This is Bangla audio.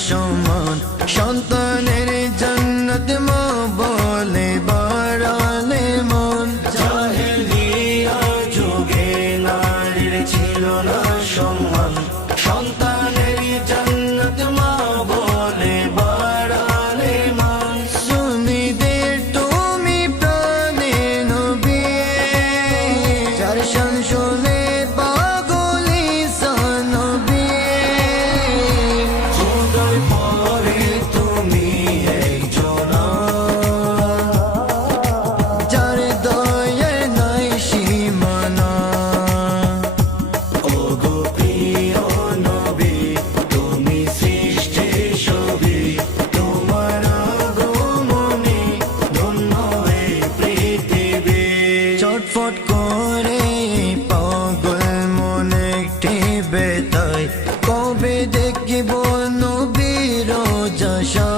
সমান সন্তানের জান্নাত মা বলে বাড়ালে মন জাহেলিয়া যুগে নারীর ছিল না সম্মান সন্তানের জান্নাত মা বলে বাড়ালে মন সুনিদের তুমি প্রাণে নবী যার শান শুনে পাগলি সানবী খোদার পরে তুমি একজন যার দয়ার নাই সীমানা ওগো প্রিয় নবী তুমি সৃষ্টি ছবি তোমার আগমনে ধন্য এই পৃথিবী চটফট করে পাগল মনে টিপে তাই কবে দেখিব নবীর যশা